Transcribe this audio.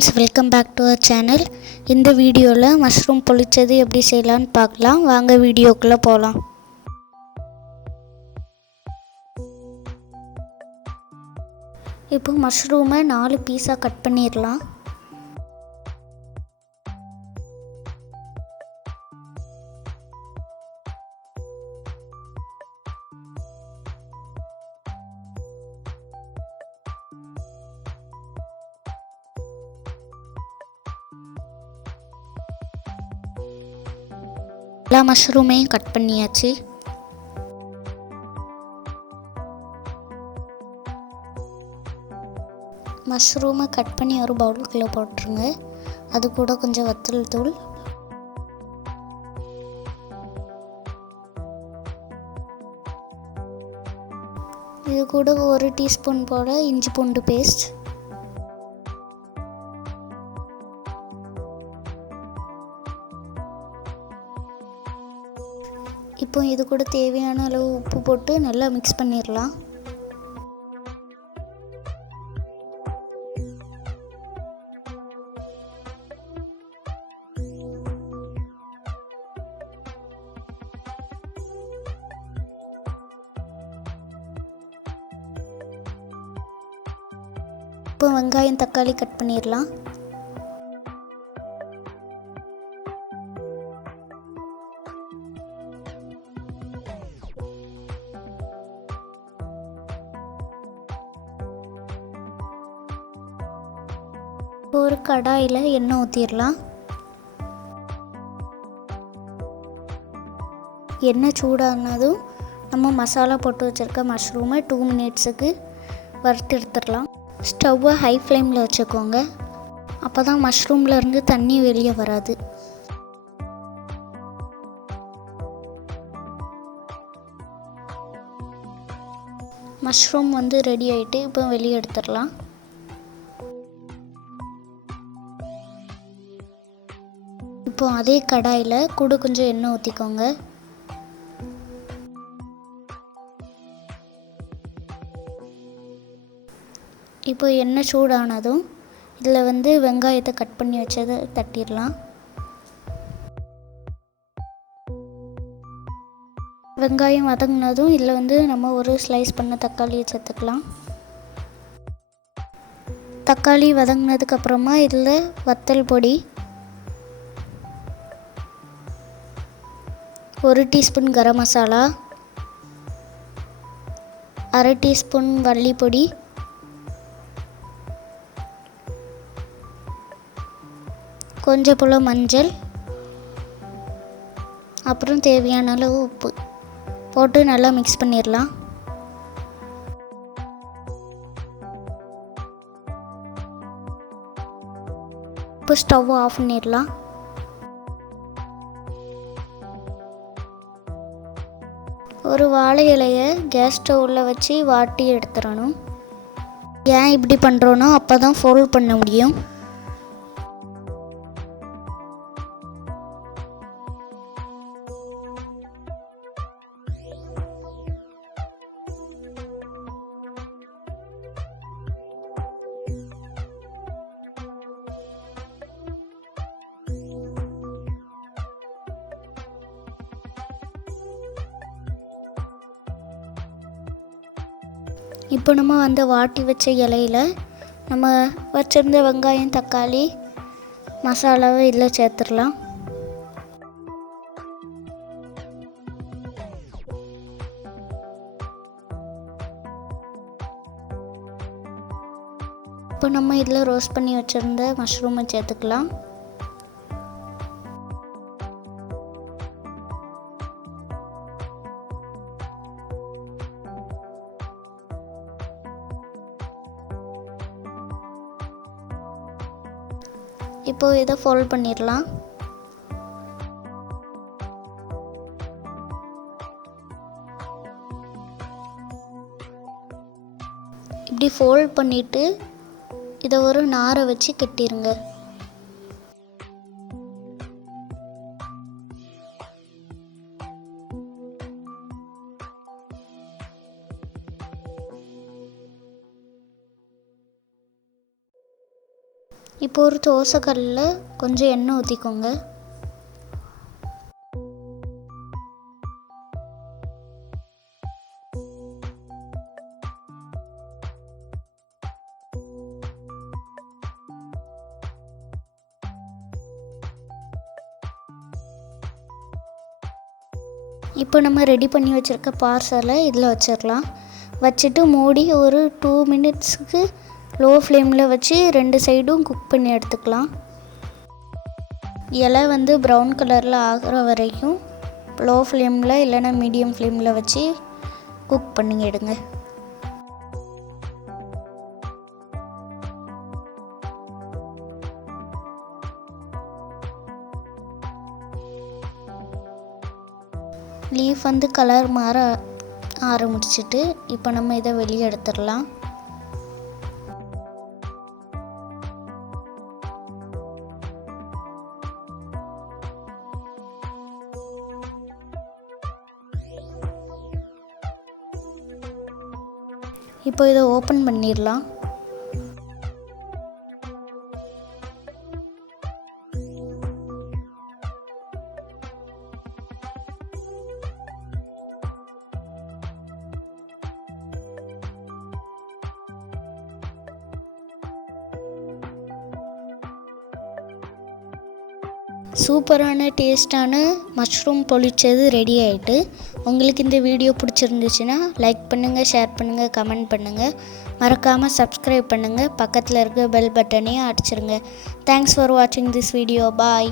friends, welcome back to our channel. இந்த வீடியோல mushroom பொளிச்சது எப்படி செய்யலாம்னு பார்க்கலாம். வாங்க வீடியோக்குள்ள போலாம். இப்போ மஷ்ரூமை 4 பீஸா கட் பண்ணிரலாம். எல்லா மஷ்ரூமையும் கட் பண்ணியாச்சு. மஷ்ரூமை கட் பண்ணி ஒரு பவுலுக்குள்ளே போட்டுருங்க. அது கூட கொஞ்சம் வத்தல் தூள், இது கூட 1 டீஸ்பூன் போல் இஞ்சி பூண்டு பேஸ்ட், இப்போ இது கூட தேவையான அளவு உப்பு போட்டு நல்லா மிக்ஸ் பண்ணிடலாம். இப்போ வெங்காயம் தக்காளி கட் பண்ணிடலாம். ஒரு கடாயில் எண்ணெய் ஊற்றிடலாம். எண்ணெய் சூடானதும் நம்ம மசாலா போட்டு வச்சுருக்க மஷ்ரூமை 2 மினிட்ஸுக்கு வறுத்து எடுத்துடலாம். ஸ்டவ்வை ஹை ஃப்ளேமில் வச்சுக்கோங்க, அப்போ தான் மஷ்ரூம்லேருந்து தண்ணி வெளியே வராது. மஷ்ரூம் ரெடி ஆகிட்டு இப்போ வெளியே எடுத்துடலாம். இப்போ அதே கடாயில் கூட கொஞ்சம் எண்ணெய் ஊற்றிக்கோங்க. இப்போ எண்ணெய் சூடானதும் இதில் வெங்காயத்தை கட் பண்ணி வச்சதை தட்டிடலாம். வெங்காயம் வதங்கினதும் இதில் நம்ம ஒரு ஸ்லைஸ் பண்ண தக்காளியை சேர்த்துக்கலாம். தக்காளி வதங்கினதுக்கப்புறமா இதில் வத்தல் பொடி, 1 டீஸ்பூன் கரம் மசாலா, 1/2 டீஸ்பூன் மல்லிப்பொடி, கொஞ்சம் போல் மஞ்சள், அப்புறம் தேவையான அளவு உப்பு போட்டு நல்லா மிக்ஸ் பண்ணிடலாம். இப்போ ஸ்டவ் ஆஃப் பண்ணிடலாம். ஒரு வாழை இலையை கேஸ் ஸ்டவ்வில் வச்சு வாட்டி எடுத்துடணும். ஏன் இப்படி பண்ணுறோன்னா அப்போ தான் ஃபோல்ட் பண்ண முடியும். இப்போ நம்ம வாட்டி வச்ச இலையில் நம்ம வச்சுருந்த வெங்காயம் தக்காளி மசாலாவை இதில் சேர்த்துடலாம். இப்போ நம்ம இதில் ரோஸ்ட் பண்ணி வச்சுருந்த மஷ்ரூமை சேர்த்துக்கலாம். இப்போ இதை ஃபோல்ட் பண்ணிடலாம். இப்படி ஃபோல்ட் பண்ணிவிட்டு இதை ஒரு நாரை வச்சு கட்டிடுங்க. இப்போ ஒரு தோசைக்கல்லில் கொஞ்சம் எண்ணெய் ஊற்றிக்கோங்க. இப்போ நம்ம ரெடி பண்ணி வச்சுருக்க பார்சலை இதில் வச்சிடலாம். வச்சுட்டு மூடி ஒரு 2 மினிட்ஸுக்கு லோ ஃப்ளேமில் வச்சு 2 சைடும் குக் பண்ணி எடுத்துக்கலாம். இலை ப்ரௌன் கலரில் ஆகிற வரைக்கும் லோ ஃப்ளேமில் இல்லைன்னா மீடியம் ஃப்ளேமில் வச்சு குக் பண்ணி எடுங்க. லீஃப் கலர் மாற ஆரம்பிச்சிட்டு இப்போ நம்ம இதை வெளியே எடுத்துடலாம். இப்போ இதை ஓப்பன் பண்ணிடலாம். சூப்பரான டேஸ்டான மஷ்ரூம் பொழிச்சது ரெடி ஆகிட்டு. உங்களுக்கு இந்த வீடியோ பிடிச்சிருந்துச்சுன்னா லைக் பண்ணுங்கள், ஷேர் பண்ணுங்கள், கமெண்ட் பண்ணுங்கள். மறக்காமல் சப்ஸ்கிரைப் பண்ணுங்கள். பக்கத்தில் இருக்க பெல் பட்டனையும் அடிச்சிருங்க. தேங்க்ஸ் ஃபார் வாட்சிங் திஸ் வீடியோ. பாய்.